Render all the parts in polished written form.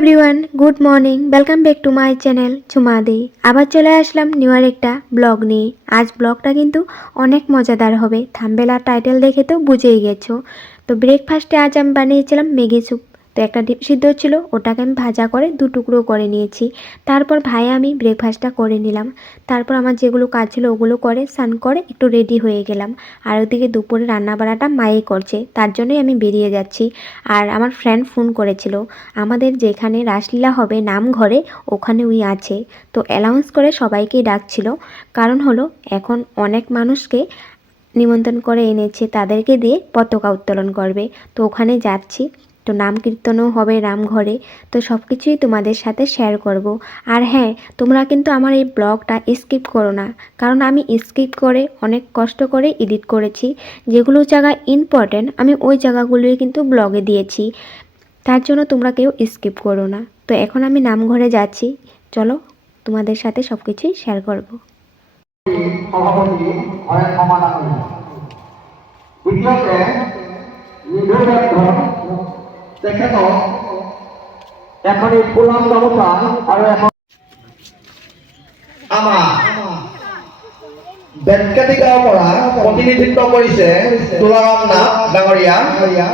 Everyone, good morning. Welcome back to my channel ঝুমাদি। আবার চলে আসলাম নিউ একটা ব্লগ নিয়ে। আজ ব্লগটা কিন্তু অনেক মজাদার হবে, থাম্বনেল আর টাইটেল দেখে তো বুঝেই গেছো। তো ব্রেকফাস্টে আজ আমি বানিয়েছিলাম ম্যাগি স্যুপ। তো একটা ডিম সিদ্ধ ছিল, ওটাকে আমি ভাজা করে দু টুকরো করে নিয়েছি। তারপর ভাই আমি ব্রেকফাস্টটা করে নিলাম। তারপর আমার যেগুলো কাজ ছিল ওগুলো করে স্নান করে একটু রেডি হয়ে গেলাম। আর ওদিকে দুপুরে রান্নাবাড়াটা মাই করছে, তার জন্যই আমি বেরিয়ে যাচ্ছি। আর আমার ফ্রেন্ড ফোন করেছিল, আমাদের যেখানে রাসলীলা হবে নামঘরে ওখানে উই আছে। তো অ্যানাউন্স করে সবাইকেই ডাকছিল, কারণ হলো এখন অনেক মানুষকে নিমন্ত্রণ করে এনেছে, তাদেরকে দিয়ে পতাকা উত্তোলন করবে। তো ওখানে যাচ্ছি। তো নাম কীর্তনও হবে রামঘরে। তো সব কিছুই তোমাদের সাথে শেয়ার করব। আর হ্যাঁ, তোমরা কিন্তু আমার এই ব্লগটা স্কিপ করো না, কারণ আমি স্কিপ করে অনেক কষ্ট করে এডিট করেছি। যেগুলো জায়গা ইম্পর্টেন্ট আমি ওই জায়গাগুলোই কিন্তু ব্লগে দিয়েছি, তার জন্য তোমরা কেউ স্কিপ করো না। তো এখন আমি নামঘরে যাচ্ছি, চলো তোমাদের সাথে সব কিছুই শেয়ার করবো। এখন এই গোলাম গামোচা আর এখন আমাৰ বেদকাতিকাৰ পৰা প্ৰতিনিধিত্ব কৰিছে তুলাৰাম নাথ ডাঙৰীয়া।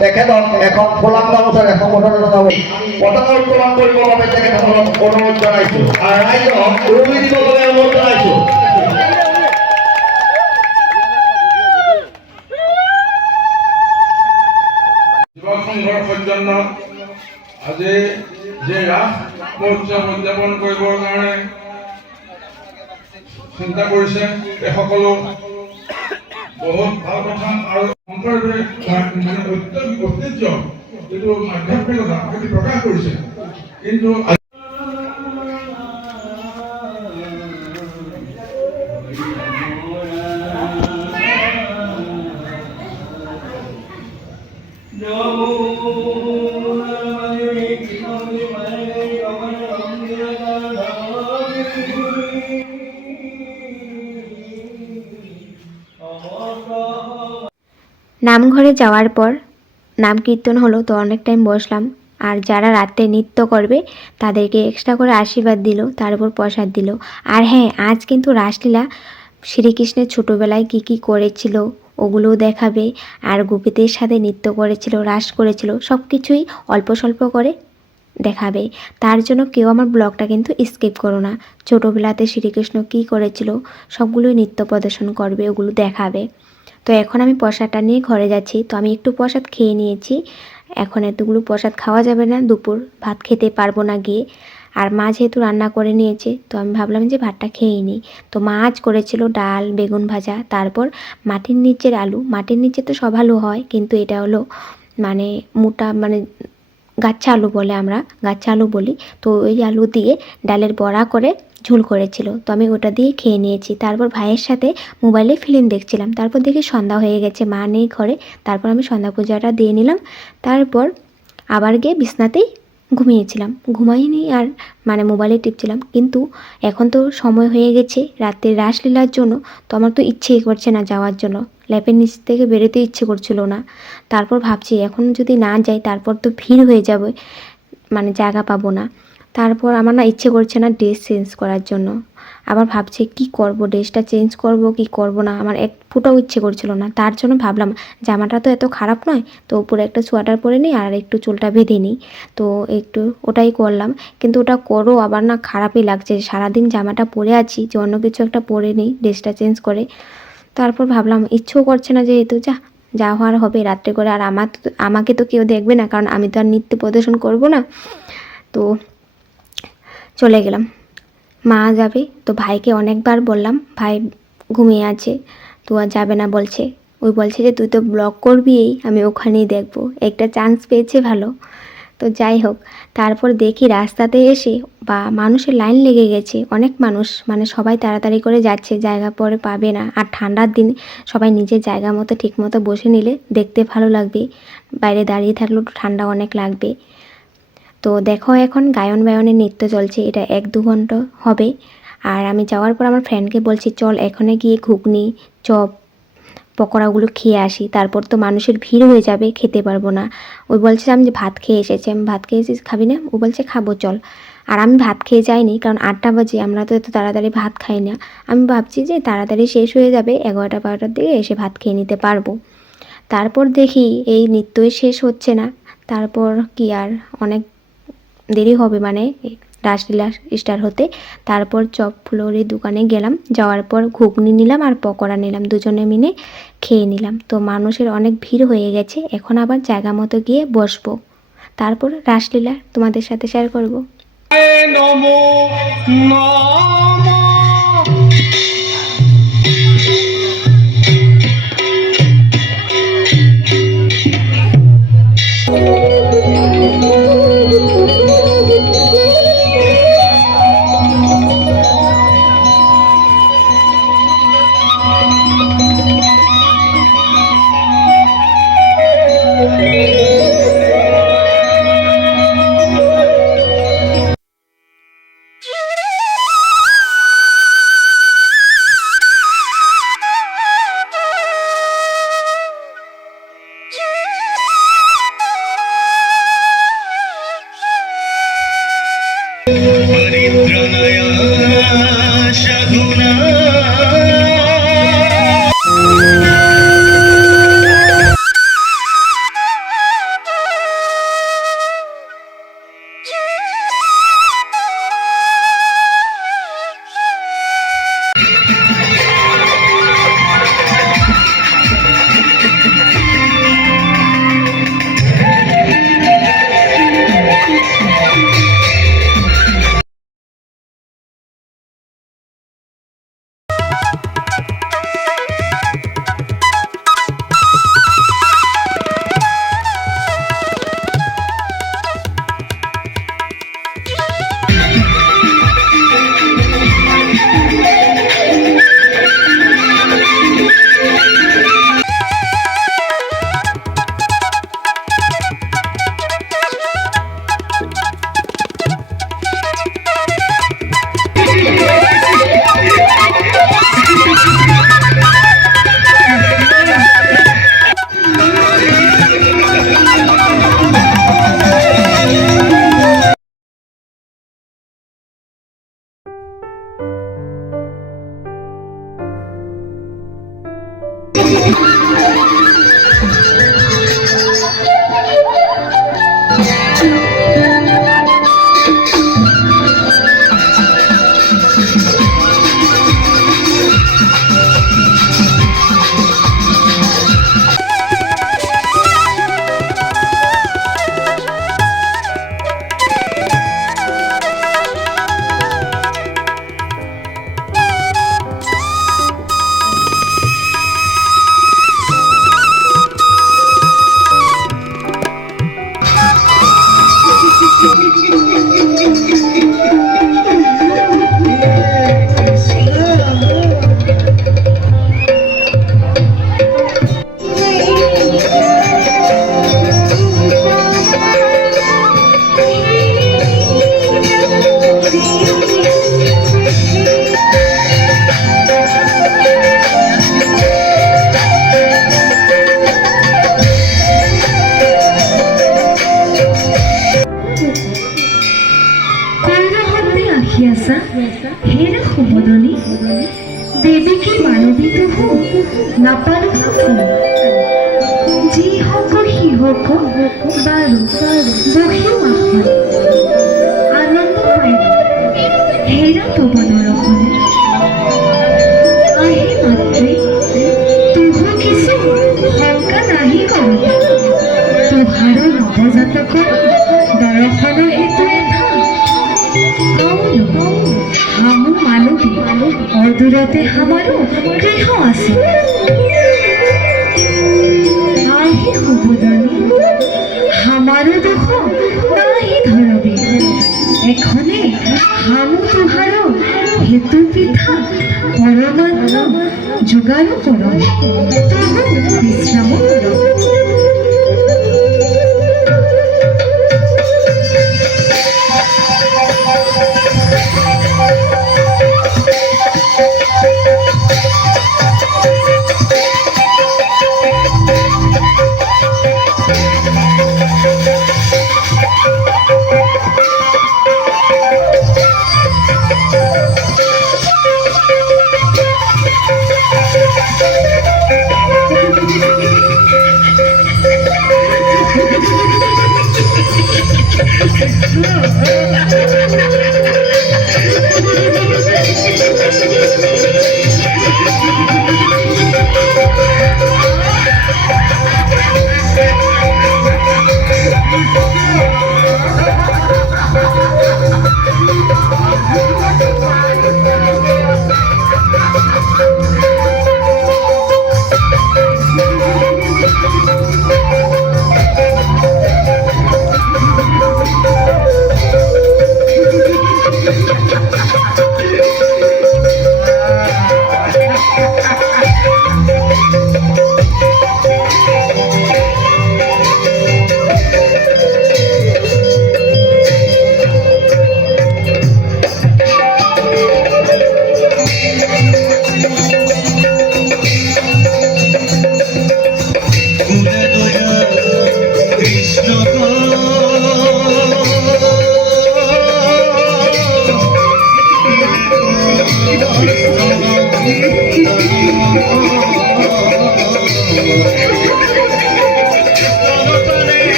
তেখেতক এখন গোলাম গামোচাৰ এখন পতাকা উত্তোলন কৰিবৰ বাবে তেখেতসকলক অনুৰোধ জনাইছো আৰু ৰাইজক উৰুলি দিবৰ বাবে অনুৰোধ জনাইছো। যুৱ সংঘৰ সৌজন্যত আজি যে ৰাস মহোৎসৱ উদযাপন কৰিবৰ কাৰণে চিন্তা কৰিছে, এই সকলো বহুত ভাল কথা। আৰু শংকৰদেৱে ঐতিহ্য যিটো আধ্যাত্মিকতা সেইটো প্ৰকাশ কৰিছে, কিন্তু নামঘরে যাওয়ার পর নাম কীর্তন হলো, তো অনেক টাইম বসলাম। আর যারা রাতে নৃত্য করবে তাদেরকে এক্সট্রা করে আশীর্বাদ দিল, তার উপর প্রসাদ দিল। আর হ্যাঁ, আজ কিন্তু রাসলীলা শ্রীকৃষ্ণের ছোটোবেলায় কী কী করেছিল ওগুলোও দেখাবে। আর গোপীদের সাথে নৃত্য করেছিল, রাস করেছিল, সব কিছুই অল্প স্বল্প করে দেখাবে। তার জন্য কেউ আমার ব্লগটা কিন্তু স্কিপ করো না। ছোটোবেলাতে শ্রীকৃষ্ণ কী করেছিল সবগুলোই নৃত্য প্রদর্শন করবে, ওগুলো দেখাবে। তো এখন আমি প্রসাদটা নিয়ে ঘরে যাচ্ছি। তো আমি একটু প্রসাদ খেয়ে নিয়েছি, এখন এতগুলো প্রসাদ খাওয়া যাবে না, দুপুর ভাত খেতে পারবো না গিয়ে। আর মা যেহেতু রান্না করে নিয়েছে, তো আমি ভাবলাম যে ভাতটা খেয়েই নিই। তো মা আজ করেছিল ডাল, বেগুন ভাজা, তারপর মাটির নিচের আলু। মাটির নিচে তো সব আলু হয়, কিন্তু এটা হলো মানে মোটা, মানে গাচ্ছা আলু বলে, আমরা গাচ্ছা আলু বলি। তো ওই আলু দিয়ে ডালের বড়া করে ঝোল করেছিল, তো আমি ওটা দিয়ে খেয়ে নিয়েছি। তারপর ভাইয়ের সাথে মোবাইলে ফিল্ম দেখছিলাম। তারপর দেখি সন্ধ্যা হয়ে গেছে, মা নেই ঘরে। তারপর আমি সন্ধ্যা পূজাটা দিয়ে নিলাম। তারপর আবার গিয়ে বিছনাতেই ঘুমিয়েছিলাম, ঘুমাইনি আর মানে মোবাইলে টিপছিলাম। কিন্তু এখন তো সময় হয়ে গেছে রাতের রাসলীলার জন্য, তো আমার তো ইচ্ছেই করছে না যাওয়ার জন্য, ল্যাপের নিচ থেকে বেরোতে ইচ্ছে করছিল না। তারপর ভাবছি এখন যদি না যাই তারপর তো ভিড় হয়ে যাবে, মানে জায়গা পাবো না। তারপর আমার না ইচ্ছে করছে না ড্রেস চেঞ্জ করার জন্য। আবার ভাবছি কি করব, ড্রেসটা চেঞ্জ করব কি করব না, আমার এক ফুটাও ইচ্ছে করছিল না। তার জন্য ভাবলাম জামাটা তো এত খারাপ নয়, তো উপরে একটা সোয়েটার পরে নিই আর একটু চুলটা বেঁধে নিই। তো একটু ওটাই করলাম, কিন্তু ওটা করো আবার না খারাপই লাগছে। সারাদিন জামাটা পরে আছি, যে অন্য কিছু একটা পরে নিই ড্রেসটা চেঞ্জ করে। তারপর ভাবলাম ইচ্ছেও করছে না, যেহেতু যা হওয়ার হবে রাত্রে করে। আর আমাকে তো কেউ দেখবে না, কারণ আমি তো আর নৃত্য প্রদর্শন করব না। তো চলে গেলাম। মা যাবে, তো ভাইকে অনেকবার বললাম, ভাই ঘুমিয়ে আছে, তো আর যাবে না বলছে। ওই বলছে যে তুই তো ব্লগ করবি, আমি ওখানেই দেখবো, একটা চান্স পেয়েছে ভালো। তো যাই হোক, তারপর দেখি রাস্তাতে এসে বা মানুষের লাইন লেগে গেছে, অনেক মানুষ, মানে সবাই তাড়াতাড়ি করে যাচ্ছে, জায়গা পরে পাবে না। আর ঠান্ডার দিন সবাই নিজের জায়গা মতো ঠিক মতো বসে নিলে দেখতে ভালো লাগবে, বাইরে দাঁড়িয়ে থাকলেও ঠান্ডা অনেক লাগবে। তো দেখো এখন গায়ন বায়নের নৃত্য চলছে, এটা 1-2 ঘন্টা হবে। আর আমি যাওয়ার পর আমার ফ্রেন্ডকে বলছি চল এখানে গিয়ে ঘুগনি, চপ, পকোড়াগুলো খেয়ে আসি, তারপর তো মানুষের ভিড় হয়ে যাবে, খেতে পারবো না। ওই বলছে আমি যে ভাত খেয়ে এসেছি, আমি ভাত খেয়ে এসেছি, খাবি না? ও বলছে খাবো চল। আর আমি ভাত খেয়ে যাইনি, কারণ 8টা বাজে, আমরা তো এত তাড়াতাড়ি ভাত খাই না। আমি ভাবছি যে তাড়াতাড়ি শেষ হয়ে যাবে, 11টা 12টার দিকে এসে ভাত খেয়ে নিতে পারবো। তারপর দেখি এই নৃত্যই শেষ হচ্ছে না। তারপর কি আর অনেক দেরি হবে, মানে রাসলীলা স্টার্ট হতে। তারপর চপ ফুলৌরির দোকানে গেলাম, যাওয়ার পর ঘুগনি নিলাম আর পকোড়া নিলাম, দুজনে মিলে খেয়ে নিলাম। তো মানুষের অনেক ভিড় হয়ে গেছে, এখন আবার জায়গা মতো গিয়ে বসবো, তারপর রাসলীলা তোমাদের সাথে শেয়ার করব। নমো নমো। পরিত্রাণায় সাধুনা। আখিয়াছা হেৰা সুবদনী দেৱীকে মানৱিত হওঁ নাপালো যি হওক সিহক বাৰু বহিও আহ্বান আনন্দ পাই হেৰা পৱনৰ ৰখনে আহি মাত্ৰে তুহ কিছু শংকা নাহি কৰ তোহাৰ নৱজাতকৰ দৰ্শনৰ হেতু হামু মানবী অদূৰতে আমাৰো গৃহ আছে আহি সুবদনী আমাৰো দুখ নাহি ধৰবি এখনে হামু তোহাৰ হেতু পিঠা পৰমান্ন যোগাৰ কৰ তুহ বিশ্ৰাম কৰ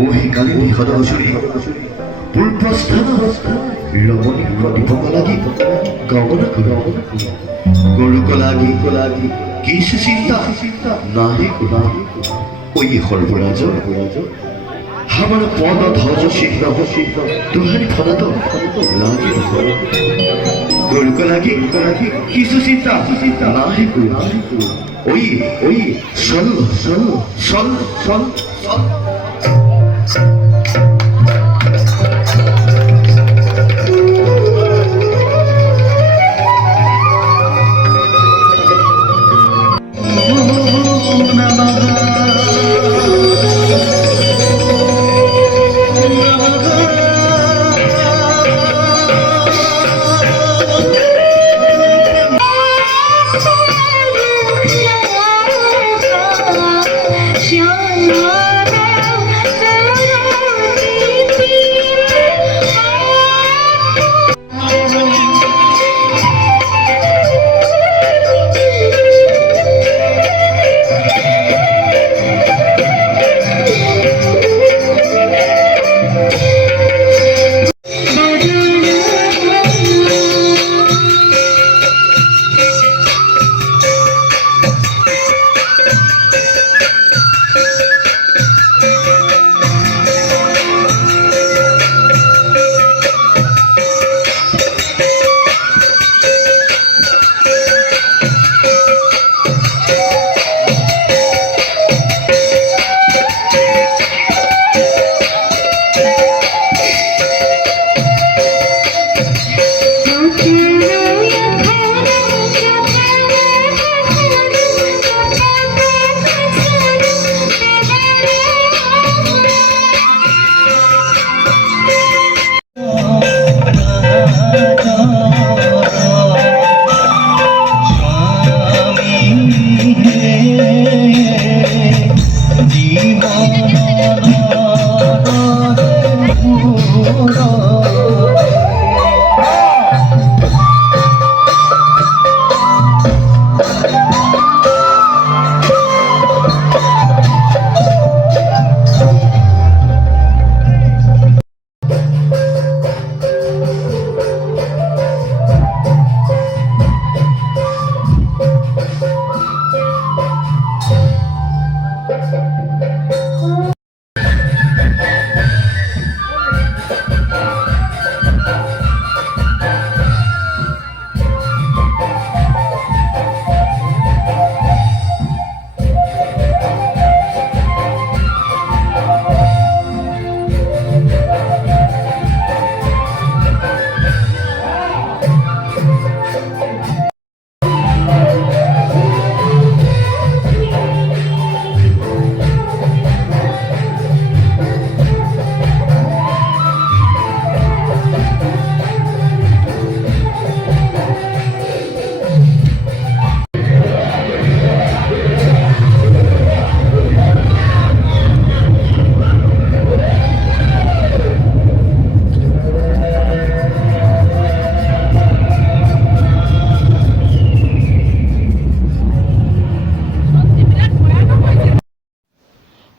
মহিকালিনী হদজুৰি পূৰ্বস্থান ৰমণী প্ৰতিভক লাগি গমন গৰুক লাগি কিছু চিন্তা নাহি ওই সর্বরাজ আমার পদ ধ্বজ চিহ্ন তুহারি ফলাত লাগি গরুক লাগি কিছু চিন্তা নাহি ওই চল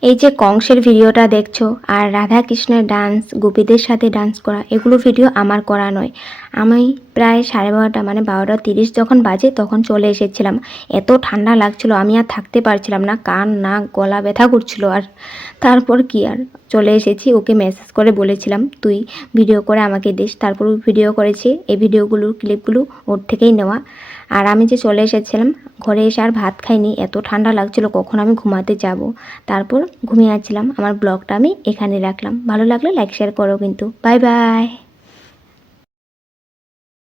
এই যে কংসের ভিডিওটা দেখছো আর রাধা কৃষ্ণের ডান্স, গোপীদের সাথে ডান্স করা, এগুলো ভিডিও আমার করা নয়। আমি প্রায় 12:30 মানে 12:30 যখন বাজে তখন চলে এসেছিলাম। এত ঠান্ডা লাগছিল, আমি আর থাকতে পারছিলাম না, কান নাক গলা ব্যথা করছিল। আর তারপর কি আর চলে এসেছি। ওকে মেসেজ করে বলেছিলাম তুই ভিডিও করে আমাকে দিস, তারপর ভিডিও করেছি। এই ভিডিওগুলোর ক্লিপগুলো ওর থেকেই নেওয়া। আর আমি যে চলে এসেছিলাম, ঘরে এসে আর ভাত খাইনি, এত ঠান্ডা লাগছিল কখন আমি ঘুমাতে যাব। তারপর ঘুমিয়ে আসছিলাম। আমার ব্লগটা আমি এখানে রাখলাম। ভালো লাগলে লাইক শেয়ার করো কিন্তু। Bye bye.